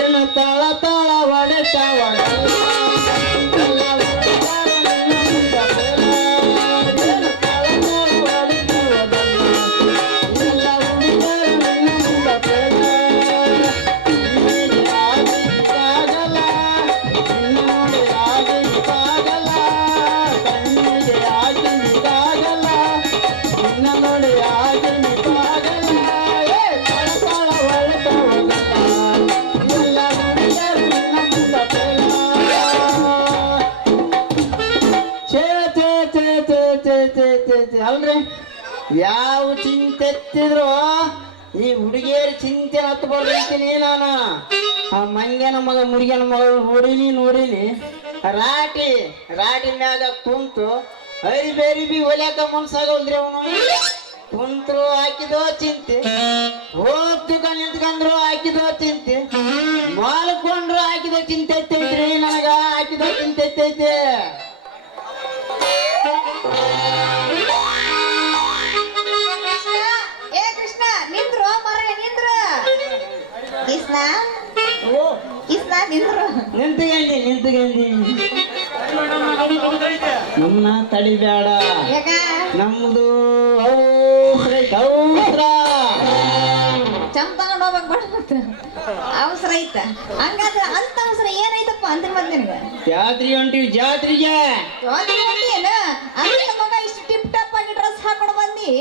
ಏನು ತಾಳ ತಾಳ ಹೊಡೆತಾವ. ಯಾವ ಚಿಂತೆ ಎತ್ತಿದ್ರು, ಈ ಹುಡುಗಿಯರ ಚಿಂತೆ ಹತ್ತು ಬರ್ತೀನಿ ನಾನು. ಆ ಮಂಗನ ಮಗ, ಮುರುಗನ ಮಗ, ನೋಡಿಲಿ ನೋಡಿಲಿ. ರಾಟಿ ರಾಟಿ ಮ್ಯಾಗ ಕುಂತು ಅರಿಬೇರಿ ಬಿ ಒಲ್ಯಾಕ ಮನ್ಸಾಗಲ್ರಿ ಅವನು. ಕುಂತ್ರು ಹಾಕಿದೋ ಚಿಂತೆ ಹೋಗ್ತಿಕ ನಿಂತ್ಕೊಂಡ್ರು ಹಾಕಿದೋ ಚಿಂತೆ. ಮಾಲ್ಕೊಂಡ್ರು ಹಾಕಿದೋ ಚಿಂತೆ ಐತೈತ್ರಿ ನನಗ, ಹಾಕಿದೋ ಚಿಂತೆ ಐತೈತೆ ಕೃಷ್ಣ? ಓ. ಕೃಷ್ಣ ನಿಂದ್ರು. ನಿಂತ್ಕೊಂಡಿ ನಿಂತ್ಕೊಂಡಿ ನಮ್ಮನ್ನ ತಡಿಬೇಡ ಯಾಕ? ನಮ್ದು ಅವಸರ ಐತ್, ಅವಸರ. ತಗೊಂಡ್ ಹೋಗ್ಬೇಕು ಬಡ ಅವಸರ ಐತ. ಹಂಗಾದ್ರೆ ಅಂತ ಅವಸರ ಏನೈತಪ್ಪ ಅಂತ ಮತ್ತೆ ನಿನಗೆ ಜಾತ್ರೆ ಹೊಂಟಿವಿ ಜಾತ್ರೆಗೆ. ಹೋಗಿ ಬಂದಿ ಏನು ಅದೇ ಮಗ ಇಷ್ಟು ಟಿಪ್ ಟಾಪ್ ಆಗಿ ಡ್ರೆಸ್ ಹಾಕೊಂಡು ಬಂದಿ.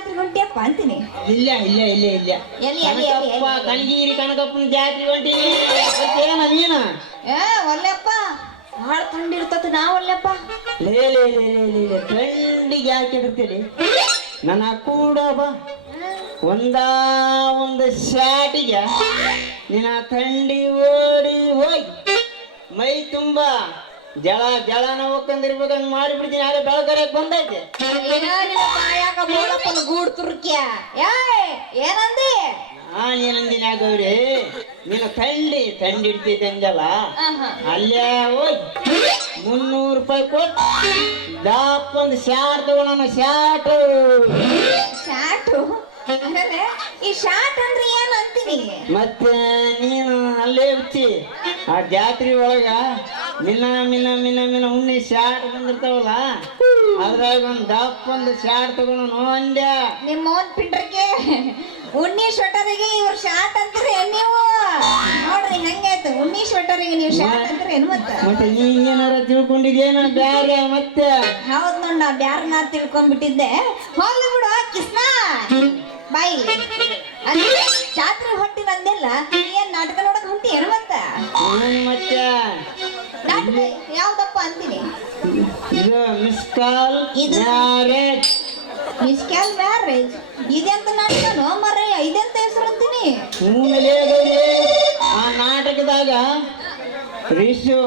ಜಾತ್ರೆಗೆ ಹೊಂಟಿಯಪ್ಪ ಅಂತೀನಿ? ಇಲ್ಲ ಇಲ್ಲ ಇಲ್ಲ ಇಲ್ಲ. ಎಲ್ಲಿ, ಎಲ್ಲಿ, ಎಲ್ಲಿ, ಕನಕಪ್ಪ ಎಲ್ಲಿ? ಕನಕಪ್ಪನ ಜಾತ್ರೆ ಹೊಂಟಿನಿ ಏನ ನೀನು? ಏ ಒಲ್ಲೆಪ್ಪ. ಭಾಳ ತಂಡಿರ್ತದ ನಾ ಒಲ್ಲೆಪ್ಪ. ಲೇ ಲೇ ಲೇ ಲೇ ಲೇ ಲೇ ಯಾಕೆ ಇಡ್ತೀರಿ ನನ್ನ ಕೂಡ ಬಾ. ಒಂದ ಒಂದು ಶಾಟಿಗೆ ನಿನ್ನ ಥಂಡಿ ಓಡಿ ಹೋಗಿ ಮೈ ತುಂಬ. ಜಳ ಜಳನ ಹಂಗ್ ಮಾಡಿಬಿಡ್ತೀನಿ. ಯಾರೇ ಬೆಳಕರೆ ಬಂದೈತೆ. ಏನೋ ನಿನ್ನ ಬಾಯಾಗ ಬೋಳಪ್ಪನ ಗೂಡ್ ತುರ್ಕಿಯ. ಏಯ್ ಏನಂದಿ? ನಾನೇನಂದಿನ ಗೌರಿ? ನಿನ್ನ ತಂಡಿ ಥಂಡಿ ಇಡ್ತೈತೆ ಅಂದಲ್ಲ. ಅಲ್ಲೇ ಹೋಗಿ ಮುನ್ನೂರು ರೂಪಾಯಿ ಕೊಟ್ಟು ದಾಪ್ ಒಂದು ಶಾರ್ಟ್ ತಗೊಳ್ಳೋಣ ಶಾರ್ಟ್ ಶಾಟು ಅಂದ್ರೆ ಈ ಶಾಟ್ ಅಂದ್ರೆ ಏನು ಅಂತೀನಿ ಮತ್ತೆ ನೀನು ಅಲ್ಲೇ ಹುಚ್ಚಿ. ಆ ಜಾತ್ರೆ ಒಳಗ ಮಿನ ಮಿನ ಮಿನ ಮಿನ ಉಣ್ಣಿ ಶಾರ್ಟ್ ಬಂದಿರ್ತಾವಲ್ಲ ಅದ್ರಾಗ ಒಂದ್ ದಪ್ಪ ಒಂದು ಶಾರ್ಟ್ ತಗೊಂಡು ನೋಂದ್ಯ ನಿಮ್ಮ ಓದ್ ಪಿಂಡ್ರಕ್ಕೆ ಉಣ್ಣಿ ಶ್ವೆಟರಿಗೆ ಇವ್ರ ಶಾರ್ಟ್ ಅಂತಾರೆ ನೀವು. ನೋಡ್ರಿ ಹೆಂಗಾಯ್ತು ಉಣ್ಣಿ ಶ್ವೆಟರಿಗೆ ನೀವು ಶಾರ್ಟ್ ಅಂತಾರೆ ಏನು ಮತ್ತೆ? ಮತ್ತೆ ಏನಾರ ತಿಳ್ಕೊಂಡಿದ್ಯೇನ ಬ್ಯಾರೆ ಮತ್ತೆ? ಹೌದ್ ನೋಡ್ ನಾ ಬ್ಯಾರನ ತಿಳ್ಕೊಂಡ್ಬಿಟ್ಟಿದ್ದೆ. ಹೋಗ್ಲಿ ಬಿಡು ಬಾಯಿ. ಅಲ್ಲಿ ಜಾತ್ರೆ ಹೊಂಟಿ ನಂದೆಲ್ಲ ಏನ್ ನಾಟಕ ನೋಡಕ್ ಹೊಂಟಿ ಏನು ಮತ್ತ ನಾಟಕ ಯಾವ್ದಪ್ಪ ಅಂತೀನಿ? ಇದು ಮಿಸ್ ಕಾಲ್ ಇದು- ಮ್ಯಾರೇಜ್ ಮಿಸ್ ಕಾಲ್ ಮ್ಯಾರೇಜ್ ಇದೆಂತ ನಾಟಕನೋ ಮರಯ್ಯ ಇದೆಂತ ಹೆಸರು ಅಂತೀನಿ? ಆ ನಾಟಕದಾಗ ರಿಷು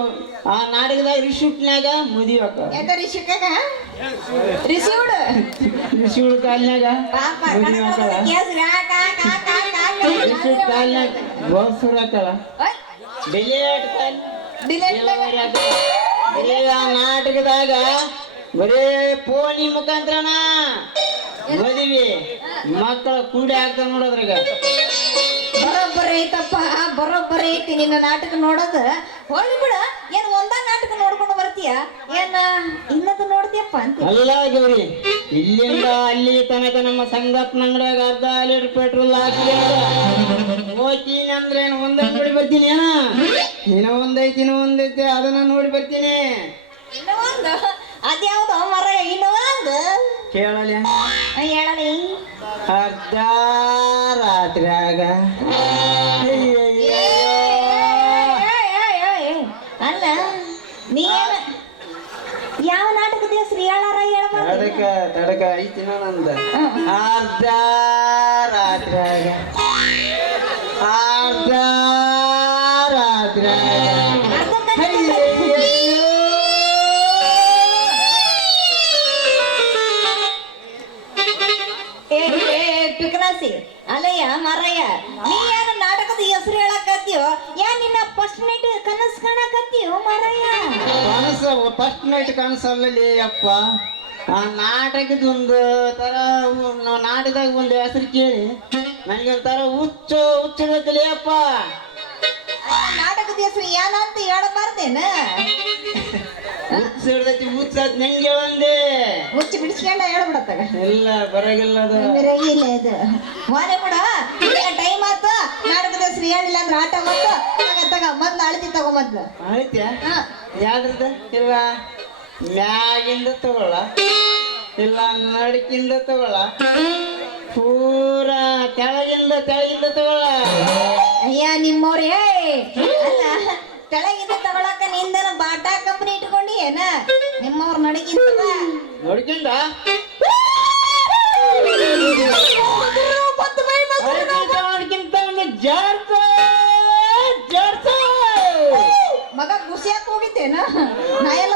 ಆ ನಾಟಕದಾಗ ರಿಶೂಟ್ನ್ಯಾಗ ಮುದಿಯೋಕ ಯಾಕ ರಿಶೂಟ್ನ್ಯಾಗ ರಿಶೂಡ್ ರಿಶೂಡ್ ಕಾಲ್ನ್ಯಾಗ ರಿಶೂಟ್ ಕಾಲ್ನ್ಯಾಗ ನಾಟಕದಾಗ ಬರೇ ಪೋನಿ ಮುಖಾಂತರನ ಮದುವೆ ಮಕ್ಕಳ ಕೂಡಿ ಹಾಕ್ತಾರ ನೋಡೋದ್ರಾಗ ಐತಪ್ಪ ಬರೋಬ್ಬರಿ ಐತಿ ನಿನ್ನ ನಾಟಕ ನೋಡೋದು. ಹೋಗಿ ಬಿಡ ಏನ್ ಒಂದ ನಾಟಕ ನೋಡ್ಕೊಂಡು ಬರ್ತೀಯ? ಏನ ಇನ್ನದು ನೋಡ್ತೀಯಪ್ಪ ಅಂತ. ಅಲ್ಲ ಗೌರಿ ಇಲ್ಲಿಂದ ಅಲ್ಲಿ ತನಕ ನಮ್ಮ ಸಂಗತ್ ಅಂಗಡಿಯಾಗ ಅರ್ಧ ಲೀಟರ್ ಪೆಟ್ರೋಲ್ ಹಾಕಿ ಹೋಗ್ತೀನಿ ಅಂದ್ರೆ ಏನು ಒಂದೇ ನೋಡಿ ಬರ್ತೀನಿ ಏನ? ಇನ್ನ ಒಂದೈತಿ ಇನ್ನ ಒಂದೈತಿ ಅದನ್ನ ನೋಡಿ ಬರ್ತೀನಿ. ಇನ್ನ ಒಂದು? ಅದ್ಯಾವ್ದು ಮರ ಇನ್ನೊಂದು ಕೇಳಲೆ. ಹೇಳಲಿ. ಅರ್ಧ ರಾತ್ರಿಯಾಗ ಅಲ್ಲ ನೀ ಏನ ಯಾವ ನಾಟಕದ ಹೆಸರು ಹೇಳಾರ ಹೇಳಬಾರ್ದು ತಡಕ ಐತಿ ನಂದ. ಅರ್ಧ ರಾತ್ರಿಯಾಗ. ಅರ್ಧ ರಾತ್ರಿಯಾಗ. ಏ ಏ ಪಿಕ್ನಾಸಿ ಅಲ್ಲಯ್ಯ ಮಾರಯ್ಯ ನೀ ಏನ ನಾಟಕದ ಹೆಸರು ಹೇಳಕತ್ತೀಯೋ? ಏನ್ ನಿನ್ನ ಫಸ್ಟ್ ನೈಟ್ ಕನಸು ಕಾಣಕತ್ತೀಯೋ ಮರಯ್ಯ? ಕನಸು ಫಸ್ಟ್ ನೈಟ್ ಕನಸಲ್ಲಲ್ಲಿ ಅಪ್ಪ. ಆ ನಾಟಕದ ಒಂದು ತರ ನಾವು ನಾಟಕದಾಗ ಒಂದು ಹೆಸರು ಕೇಳಿ. ನನಗೊಂಥರ ಹುಚ್ಚು ಹುಚ್ಚಿಡತ್ತಲಿಯಪ್ಪ ನಾಟಕದ ಹೆಸರು ಏನಂತ ಹೇಳಬಾರ್ದೇನ? ಹುಚ್ಚು ಹಿಡ್ದೈತಿ ಹುಚ್ಚ ಹೆಂಗೆ ಹೇಳಂದೆ. ಮುಚ್ಚಿ ಬಿಡಿಸ್ಕೊಂಡ ಹೇಳ್ಬಿಡತ್ತಾಗ. ಇಲ್ಲ ಬರಗಿಲ್ಲ ಅದು. ಇಲ್ಲ ಇದು ಮನೆ ಕೂಡ ಟೈಮ್ ಆಯ್ತು. ನಾಟಕದ ಹೆಸರು ಹೇಳಿಲ್ಲ ಅಂದ್ರೆ ಆಟ ಬಂತು ತಗ ತಗ ಮೊದ್ಲು ಅಳತಿ ತಗೋ ಮೊದ್ಲು. ಆಯ್ತ್ಯಾ ಹಾ. ಯಾವ್ದ್ರದ್ದು? ಇಲ್ಲ ಮ್ಯಾಗಿಂದ ತಗೊಳ್ಳ ಇಲ್ಲ ನಡಕಿಂದ ತಗೊಳ್ಳ ಪೂರ ಕೆಳಗಿಂದ ತೆಳಗಿಂದ ತಗೊಳ್ಳ. ಅಯ್ಯ ನಿಮ್ಮವ್ರೇ ಅಲ್ಲ ತೆಳಗಿಂದ ತಗೊಳಕ ನಿಂದನ ಬಾಟಾ ಕಂಪನಿ ಇಟ್ಕೊಂಡಿ ಏನ? ನಿಮ್ಮವ್ರ ನಡಕಿಂದ ಜಾರ್ಸ ಮಗ ಖುಷಿಯಾಗಿ ಹೋಗಿದ್ದೇನಾ ನಾ ಎಲ್ಲ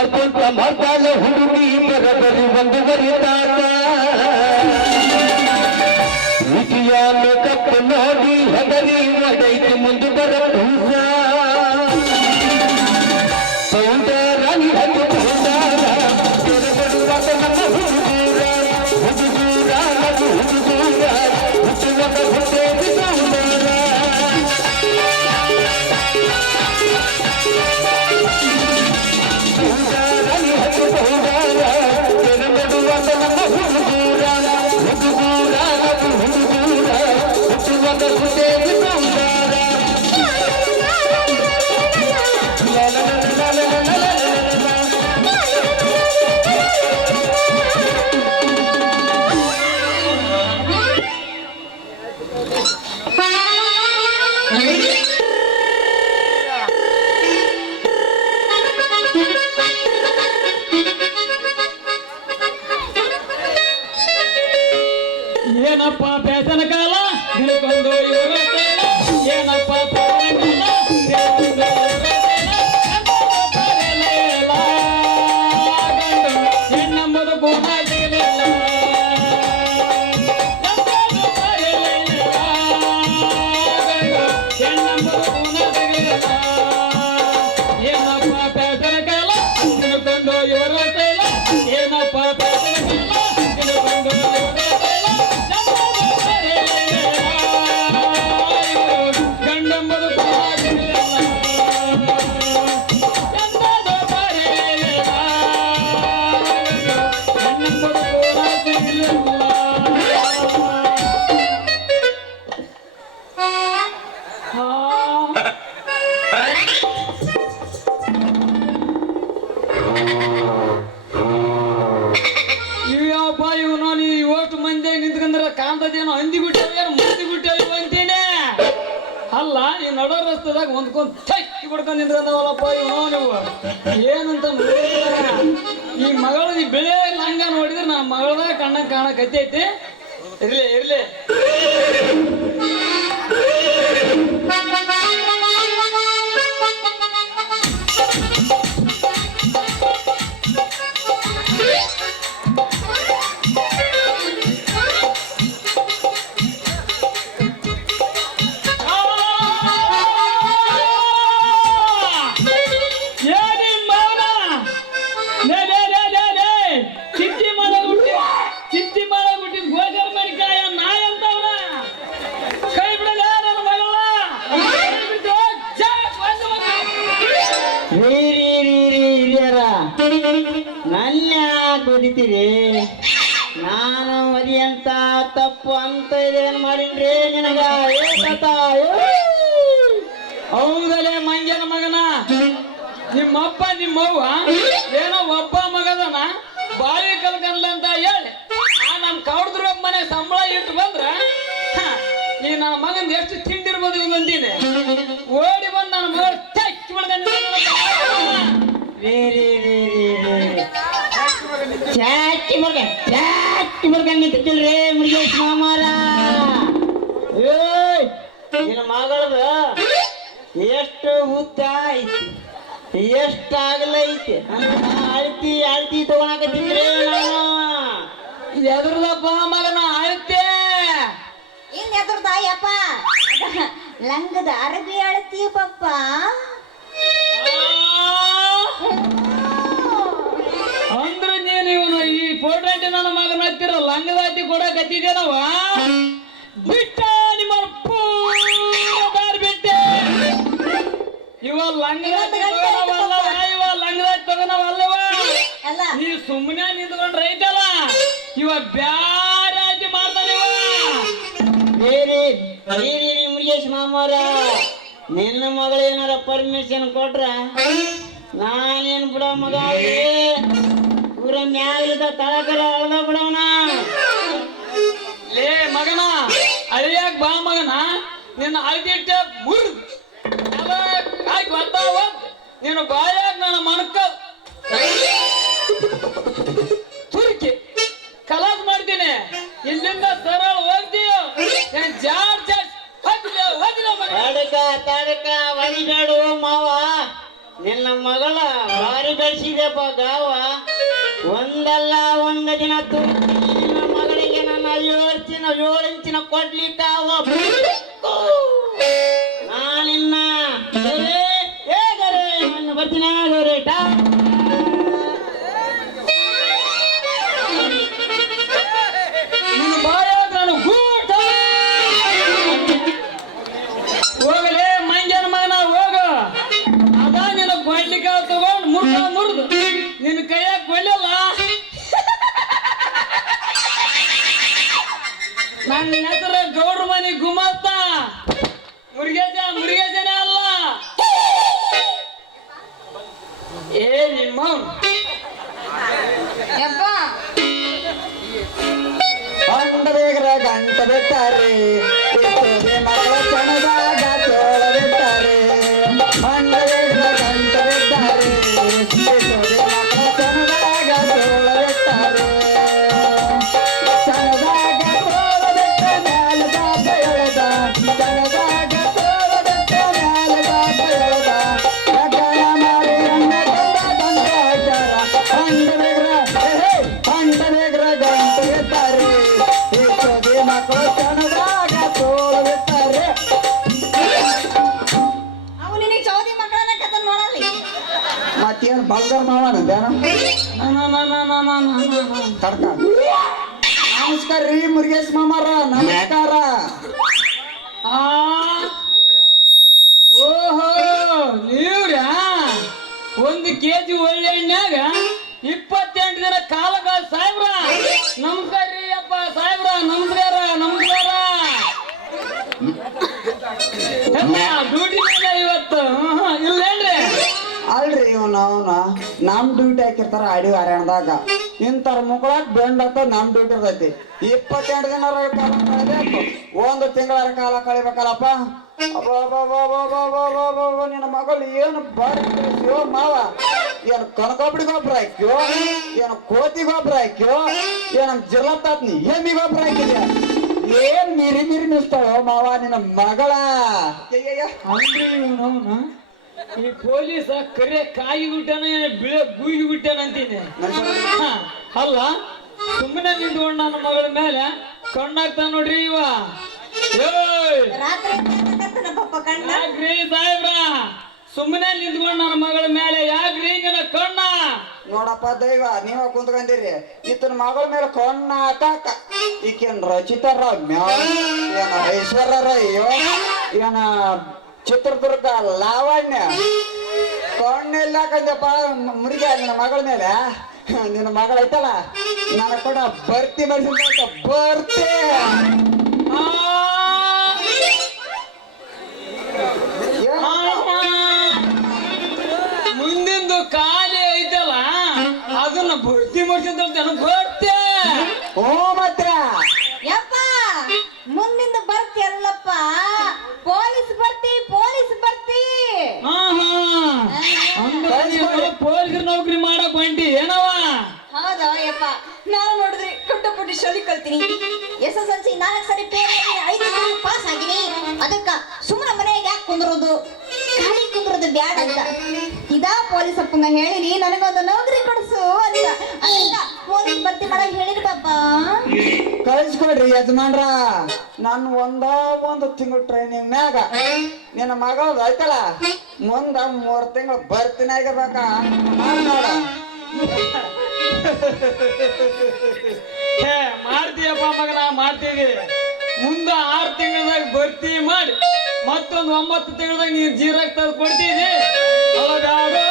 ಮಾಡ್ಕೊಂತ ಮಾಡ್ತಾಳ ಹುಡುಗಿ ಬರಬರಿ ಒಂದು ಬರಿತಾಳ ಏನಪ್ಪ ಬೇಸನ ಕಾಲ? ಏನಪ್ಪ ಮಾಡಿನ್ರಿ ನಿನಗ? ಹೌದಲೇ ಮಂಜನ ಮಗನ? ನಿಮ್ಮಪ್ಪ ನಿಮ್ಮವ್ವ? ಏನೋ ಒಬ್ಬ ಮಗದನ? ಬಾವಿ ಕಲ್ಕನ್ಲ ಅಂತ ಹೇಳಿ ಆ ನಮ್ಮ ಕೌಡ್ದ್ರ ಮನೆ ಸಂಬಳ ಇಟ್ಟು ಬಂದ್ರ ನೀ ನನ್ನ ಮಗನ್ ಎಷ್ಟು ತಿಂಡಿರ್ಬೋದು ಅಂತೀನಿ ಓಡಿ ಬಂದ್ ನನ್ನ ಮಗಳು ಟಚ್ ಮಾಡ್ಕೊಂಡು ಚಾಟಿ ಮರ್ಗ ಚಾಟಿ ಮರ್ಗ ಮುರುಗೇಶ್ ಮಾಮಾರ ಎಷ್ಟು ಉದ್ದ ಐತಿ. ಎಷ್ಟು ಆಗಲ ಐತಿ ಅಳ್ತಿ ಅಳ್ತಿ ತಗೊಳಕತ್ತಿದ್ರೆ ಎದುರ್ದಪ್ಪ ಮಗನ ಅಳ್ತೆ. ಇನ್ ಎದುರ್ದಾಯಪ್ಪ ಲಂಗದ ಅರಬಿ ಅಳತಿ ಪಪ್ಪ. ಅಂದ್ರೆ ನೀನು ಇವನು ಈ ಫೋಟೋ ನನ್ನ ಮಗನ ಹತ್ತಿರ ಲಂಗದಾತಿ ಕೊಡಕ್ ಹತ್ತಿದ್ದೇನವ ಬಿಟ್ಟ ಇವ ಲಂಗದಾತಿ ತಗೋನವಲ್ಲವ ಇವ ಲಂಗದಾತಿ ತಗೋನವಲ್ಲವ ಈ ಸುಮ್ಮನೆ ನಿಂತ್ಕೊಂಡ್ ರೈತಲ್ಲ. ಇವ ಬ್ಯಾರೆ ಆಯ್ತಿ ಮಾಡ್ತಾನೆ ಬೇರೆ ಬೇರೆ ಮುರುಗೇಶ್ ಮಾಮಾರ ನಿನ್ನ ಮಗಳು ಏನಾರ ಪರ್ಮಿಷನ್ ಕೊಟ್ರ? ನಾನೇನ್ ಬಿಡ ಮಗ ಊರ ಮ್ಯಾಲಿದ ತಳಕರ ಅಳದ ಬಿಡವನ. ಲೇ ಮಗನ ಅಳಿಯಾಕ ಬಾ ಮಗನ. ನಿನ್ನ ಅಳ್ದಿಟ್ಟ ಬರ್ತಾವ ನೀನು ಬಾಯಾಗ ನನ್ನ ಮನಕ ತುರ್ಕಿ. ಕಲಾಸ್ ಮಾಡ್ತೀನಿ. ಇಲ್ಲಿಂದ ಸರಳ ಏನ್ ಜಾಡ್ ಜಾಡ್. ಹೋಗಿಲ್ಲ ಹೋಗಿಲ್ಲ ತಡಕ ತಡಕ ಒದಿಬೇಡು ಮಾವ. ನಿನ್ನ ಮಗಳ ಬಾರಿ ಬೆಳೆಸಿದೆಪ್ಪ ಗಾವ. ಒಂದಲ್ಲ ಒಂದ ದಿನ ತುರ್ಕಿ, ನಿನ್ನ ಮಗಳಿಗೆ ನನ್ನ ಯೋಚಿನ ಯೋಳಿಂಚಿನ ಕೊಡ್ಲಿಕ್ಕಾವ கண்ட பெற்றாரு ಮತ್ತೇನು ಬಂಗಾರ ಮಾವನಂದೇನ ತಡ್ಕ ನಮಸ್ಕಾರ ರೀ ಮುರುಗೇಶ್ ಮಾಮಾರ ನಮಸ್ಕಾರ. ಆ ಓಹೋ ನೀವ್ರ? ಒಂದು ಕೆಜಿ ಒಳ್ಳೆ ಎಣ್ಣೆಗ ಇಪ್ಪತ್ತೆಂಟು ದಿನ ಕಾಲ ಸಾಹೇಬ್ರ. ನಮಸ್ಕಾರ ರೀ ಅಪ್ಪ ಸಾಹೇಬ್ರ ನಮಸ್ಕಾರ ನಮಸ್ಕಾರ. ಡ್ಯೂಟಿ ಇವತ್ತು. ಇಲ್ಲೇನ್ರಿ? ಅಲ್ರಿ ಇವ್ನ ಅವನ ನಮ್ ಡ್ಯೂಟಿ ಹಾಕಿರ್ತಾರ ಆಡಿಯೋ ಹರ್ಯಾಣದಾಗ ಇಂತರ ಮುಗಳಾಗ ಬೆಂಡ್ ಅಂತ ನಮ್ ಡ್ಯೂಟಿ ಇರ್ತೈತಿ. ಇಪ್ಪತ್ತೆಂಟು ದಿನ ಕಾಲ ಕಳಿಬೇಕು. ಒಂದು ತಿಂಗಳ ಕಾಲ ಕಳಿಬೇಕಲ್ಲಪ್ಪ. ನಿನ್ನ ಮಗಳು ಏನು ಬರ್ತೀಯೋ ಮಾವ? ಏನು ಕನಕೊಬ್ಡಿ ಗೊಬ್ಬರ ಹಾಕ್ಯೋ? ಏನು ಕೋತಿ ಗೊಬ್ಬರ ಹಾಕ್ಯೋ? ಏನು ಜಿಲ್ಲಾ ತಾತ್ನಿ ಎಮ್ಮಿ ಗೊಬ್ಬರ ಹಾಕಿದ್ಯ? ಏನ್ ಮಿರಿ ಮಿರಿ ನಿಲ್ತಾಳೋ ಮಾವ ನಿನ್ನ ಮಗಳ? ಅಯ್ಯಯ್ಯ. ಅಂದ್ರೆ ಈ ಪೊಲೀಸ ಕರೆ ಕಾಯಿ ಬಿಟ್ಟಾನ ಬಿಳ ಗೂಗಿ ಬಿಟ್ಟಾನ ಅಂತೀನಿ ಹ, ಅಲ್ಲ ಸುಮ್ಮನೆ ನಿಂತ್ಕೊಂಡು ನನ್ನ ಮಗಳ ಮೇಲೆ ಕಣ್ಣಾಗ್ತಾನ ನೋಡ್ರಿ ಇವ. ಯಾಕ್ರಿ ಸಾಹೇಬ್ರ? ಸುಮ್ಮನೆ ನಿಂತ್ಕೊಂಡು ನನ್ನ ಮಗಳ ಮೇಲೆ ಯಾಕ್ರಿ ನನ್ನ ಕಣ್ಣ? ನೋಡಪ್ಪ ದೈವ ನೀವ ಕುಂತ್ಕೊಂಡಿರಿ. ಈತನ ಮಗಳ ಮೇಲೆ ಕಣ್ಣ ಹಾಕಾಕ ಈಕೇನ್ ರಚಿತಾರ ಮ್ಯಾಲ ಏನ ಐಶ್ವರ್ಯ ಯೋ ಏನ ಚಿತ್ರದುರ್ಗ ಲಾವಣ್ಯ. ಕಣ್ಣೆಲ್ಲ ಕಂದಪ್ಪ ಮುರುಗ, ನಿನ್ನ ಮಗಳ ಮೇಲೆ. ನಿನ್ನ ಮಗಳ ಐತಲ್ಲ? ನನ್ನ ಕೂಡ, ಬರ್ತಿ ಮಾಡಿಸಿದ ಬರ್ತಿ. ಹಾ ಪೊಲೀಸರ ನೌಕರಿ ಮಾಡಕ್ ಹೊಂಟಿ ಏನವ? ಹೌದಾ ಯಪ್ಪ. ನಾನು ನೋಡಿದ್ರಿ ಪುಟ್ಟ ಪುಟ್ಟ ಶಾಲಿ ಕಲ್ತೀನಿ. ಎಸ್ ಎಸ್ ಎಲ್ ಸಿ ನಾಲ್ಕು ಸರಿ ಪೇರ್ ಐದು ಸರಿ ಪಾಸ್ ಆಗಿನಿ. ಅದಕ್ಕ ಸುಮ್ಮನೆ ಮನೆಗೆ ಯಾಕೆ ಕುಂದ್ರೋದು? ಖಾಲಿ ಕುಂದ್ರೋದು ಬ್ಯಾಡ ಅಂತ. ಇದಾ ಪೊಲೀಸ್ ಅಪ್ಪಂಗ ಹೇಳಿನಿ ನನಗೊಂದು ನೌಕರಿ ಕೊಡಿಸು ಅಂತ. ಮಾಡಕ್ ಪಾಪ ಕಳಿಸ್ಕೊಡ್ರಿ ಯಜಮಾನ್ರ. ನನ್ ಒಂದ ಒಂದು ತಿಂಗಳು ಟ್ರೈನಿಂಗ್ ಮ್ಯಾಗ ನಿನ್ನ ಮಗಳದ ಆಯ್ತಲ್ಲ? ಮುಂದ ಮೂರ್ ತಿಂಗಳು ಬರ್ತೀನಿ ಆಗಿರ್ಬೇಕ. ನೋಡ. ಹೇ ಮಾಡ್ತೀಯಪ್ಪ ಮಗನ ಮಾಡ್ತೀವಿ. ಮುಂದ ಆರು ತಿಂಗಳದಾಗ ಬರ್ತಿ ಮಾಡಿ ಮತ್ತೊಂದು ಒಂಬತ್ತು ತಿಂಗಳದಾಗ ನೀನು ಜೀರಾಕ್ ತಂದು ಕೊಡ್ತೀನಿ. ಅಳಗಾಡೋ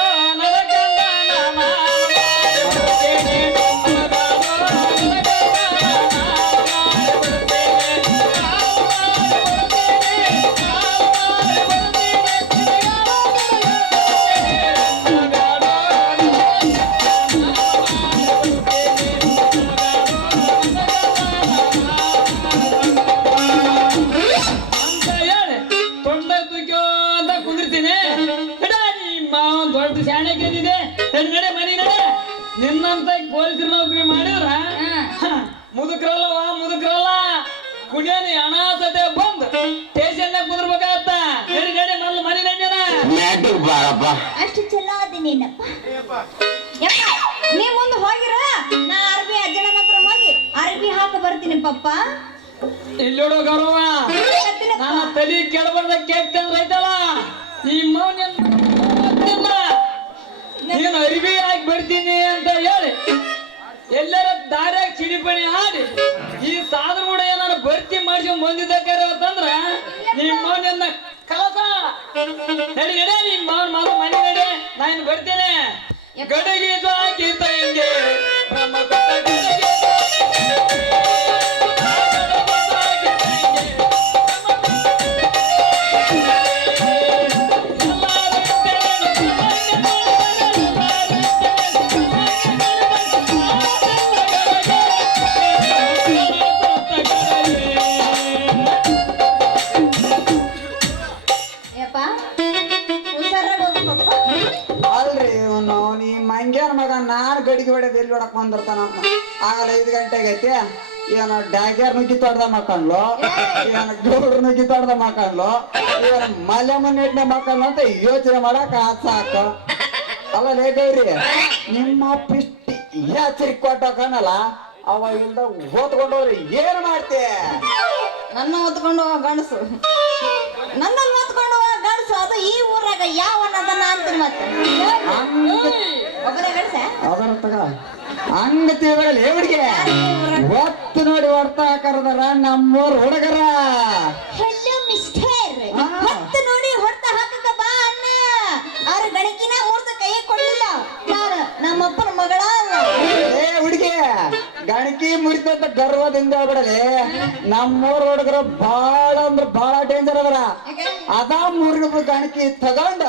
ಕುಡಿಯೋನಿ ಹಣ ಸತೆ ಬಂದು. ಸ್ಟೇಷನ್ ಕುಂದಿರ್ಬೇಕಾಗತ್ತ? ನಡಿ ನಡಿ ಮಲ್ಲ ಮನಿ ನಡ್ಯಾನ ಅಷ್ಟು ಚಲೋ ಯಪ್ಪ ನೀ ಮುಂದೆ ಹೋಗಿರ? ನಾ ಅರ್ಬಿ ಅಜ್ಜನ ಹತ್ರ ಹೋಗಿ ಅರ್ಬಿ ಹಾಕಿ ಬರ್ತೀನಿ ಪಪ್ಪ. ಇಲ್ಲೋಡು ಗೌರವ ನನ್ನ ತಲಿ ಕೆಳಬರ್ದ ಕೇಳ್ತಂದ್ರ ಐತಲ್ಲ? ನಿಮ್ಮ ನೀನು ಅರಿವಿ ಹಾಕಿ ಬರ್ತೀನಿ ಅಂತ ಹೇಳಿ. ಎಲ್ಲರ ದಾರ್ಯಾಗ ಚಿಡಿಪಣಿ ಆಡಿ ಈ ಸಾಧನ ಕೂಡ ಏನಾರ ಭರ್ತಿ ಮಾಡಿಸ್ಕೊಂಡ್ ಬಂದಿದ್ದಕ್ಕಾರ ಅಂತಂದ್ರ ನಿಮ್ಮ ಮನೆಯನ್ನ ಕಲಸ. ನಡಿ ನಡೆ ನಿಮ್ಮ ಮಾತು ಮನೆ ನಡೆ ನಾನು ಬರ್ತೇನೆ. ಗಡಗಿ ಹಾಕಿ ಬರ್ತಾನ. ಆಗಲ್ಲ ಐದು ಗಂಟೆಗೆ ಐತಿ. ಇವನ ಡ್ಯಾಗ್ಯಾರ್ ನುಗ್ಗಿ ತೊಡ್ದ ಮಾಕಂಡ್ಲು ಇವನ ಗೌಡ್ರ ನುಗ್ಗಿ ತೊಡ್ದ ಮಾಕಂಡ್ಲು ಇವನ ಮಲೆ ಮನೆಟ್ನೆ ಮಾಕಂಡ್ಲು ಅಂತ ಯೋಚನೆ ಮಾಡಕ್ ಆತ್ ಸಾಕು. ಅಲ್ಲ ಲೇ ಗೌರಿ ನಿಮ್ಮ ಪಿಷ್ಟಿ ಯಾಚರಿ ಕೊಟ್ಟೋಕನಲ್ಲ ಅವ ಇಲ್ದ ಓದ್ಕೊಂಡವ್ರಿ ಏನ್ ಮಾಡ್ತಿ? ನನ್ನ ಹೊತ್ಕೊಂಡು ಗಣಸು ಗಂಡಸು. ನನ್ನ ಹೊತ್ಕೊಂಡು ಗಣಸು ಗಂಡಸು. ಅದು ಈ ಊರಾಗ ಯಾವ ಅನ್ನೋದನ್ನ ಅಂತೀನಿ ಮತ್ತೆ. ಗಂಡಸ? ಅದರ ತಗ. ಹಂಗ ತಿಳ್ಕೊಳ್ಳಿ ಹುಡುಗಿ? ಒತ್ತು ನೋಡಿ ಹೊಡ್ತಾ ಕರೆದಾರ ನಮ್ಮೂರ್ ಹುಡುಗರ. Hello mister. ಹೊತ್ತು ನೋಡಿ ಹೊಡ್ತ ಹಾಕಕ ಬಾ ಅಣ್ಣ. ಅವ್ರ ಗಣಕಿನ ಮೂರ್ತ ಕೈ ಕೊಡ್ಲಿಲ್ಲ ನಾನು ನಮ್ಮಪ್ಪನ ಮಗಳ ಏ ಹುಡುಗಿ ಗಣಕಿ ಮುರಿತಂತ ಗರ್ವದಿಂದ ಹೇಳ್ಬಿಡಲಿ ನಮ್ಮೂರ್ ಹುಡುಗರು ಬಹಳ ಅಂದ್ರ ಬಹಳ ಡೇಂಜರ್ ಅದರ. ಅದ ಮುರಿದ ಗಣಕಿ ತಗೊಂಡ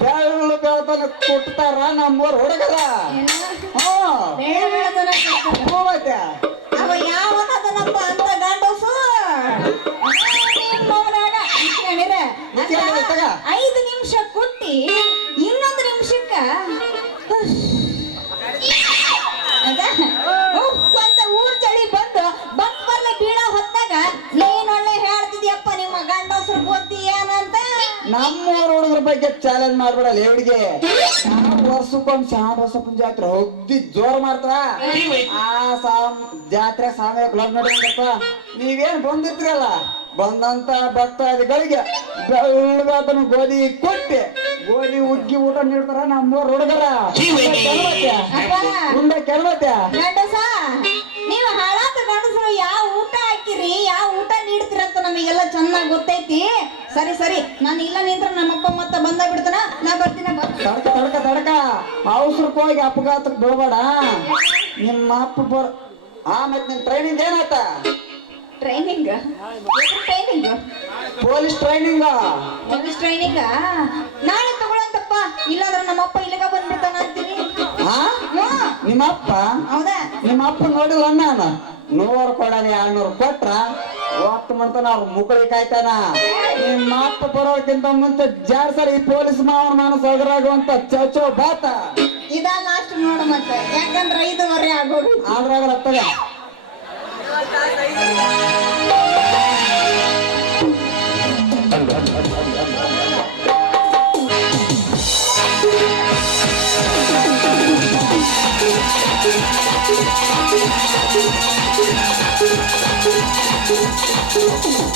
ಬೆಳ್ಳು ಬೆಳತನ ಕುಟ್ತಾರ ನಮ್ಮೂರ್ ಹುಡುಗರ. ಅವ ಯಾವನದನಪ್ಪ ಅಂತ ಗಂಡಸು. ಐದು ನಿಮಿಷ ಕುಟ್ಟಿ ಇನ್ನೊಂದು ನಿಮಿಷಕ್ಕ ನಮ್ಮೂರ ಹುಡುಗರ ಬಗ್ಗೆ ಚಾಲೆಂಜ್ ಮಾಡ್ಬಿಡಲ್ಲ ಹೇಳಿಗೆ ವರ್ಷಕ್ಕೊಂದ್ ಶಾಂತ ಬಸಪ್ಪನ ಜಾತ್ರೆ ಹೋಗಿ ಜೋರ್ ಮಾಡ್ತಾರ? ಆ ಸಾಮ್ ಜಾತ್ರೆ ಸಾಮಯ ಗ್ಲೋಬ್ ನಡೀತಪ್ಪ ನೀವೇನ್ ಬಂದಿರ್ತೀರಲ್ಲ ಬಂದಂತ ಭಕ್ತಾದಿಗಳಿಗೆ ಬೆಳ್ಳಗಾತನ ಗೋಧಿ ಕೊಟ್ಟೆ. ಗೋಧಿ ಉಗ್ಗಿ ಊಟ ನೀಡ್ತಾರ ನಮ್ಮೂರ್ ಹುಡುಗರ. ಅಪ್ಪ ಉಂಡೆ ಕೆಲ್ವತ್ಯ ಗಂಡಸ ನೀವು ಹಾಳಾತ ಗಂಡಸರು ಯಾವ ಊಟ ಹಾಕಿರಿ ಯಾವ ಊಟ ನೀಡ್ತೀರಂತ ನಮಗೆಲ್ಲ ಚೆನ್ನಾಗಿ ಗೊತ್ತೈತಿ. ಸರಿ ಸರಿ. ನಾನು ಇಲ್ಲ ನಿಂತ್ರ ನಮ್ಮಪ್ಪ ಮತ್ತೆ ಬಂದ ಬಿಡ್ತಾನ. ನಾ ಬರ್ತೀನಿ. ತಡಕ ತಡಕ ತಡಕ. ಅವಸರಕ್ಕೆ ಹೋಗಿ ಅಪಘಾತಕ್ಕೆ ಬೀಳ್ಬೇಡ. ನಿಮ್ಮ ಅಪ್ಪ ಬರ್ ಆ ಮತ್ ನಿನ್ ಟ್ರೈನಿಂಗ್ ಏನಾಯ್ತ? Training training police training police training ನಾಳೆ ತಗೊಳಂತಪ್ಪ ಇಲ್ಲಾಂದ್ರೆ ನಮ್ಮಪ್ಪ ಇಲ್ಲಿಗ ಬಂದ್ಬಿಡ್ತಾನ ಅಂತೀನಿ. ನಿಮ್ಮಪ್ಪ? ಹೌದಾ? ನಿಮ್ಮಪ್ಪ ನೋಡಿಲ್ಲ ನಾನು? ನೂರು ಕೊಡಲಿ ಎರಡ್ನೂರು ಕೊಟ್ರ? ಒತ್ತು ಮಾಡ್ತಾನ ಅವ್ರ ಮುಕಳಿ ಕಾಯ್ತಾನ. ಈ ಮಾತು ಬರೋಕ್ಕಿಂತ ಮುಂಚೆ ಜಾರ್ ಸರ್ ಈ ಪೊಲೀಸ್ ಮಾವನ ಮನಸ್ಸು ಒಗರಾಗುವಂತ ಚಚೋ ಬಾತ. ಇದ ಲಾಸ್ಟ್ ನೋಡ ಮತ್ತೆ ಯಾಕಂದ್ರೆ ಐದುವರೆ ಆಗೋದು ಆದ್ರಾಗ ರಕ್ತದ Thank Thank you.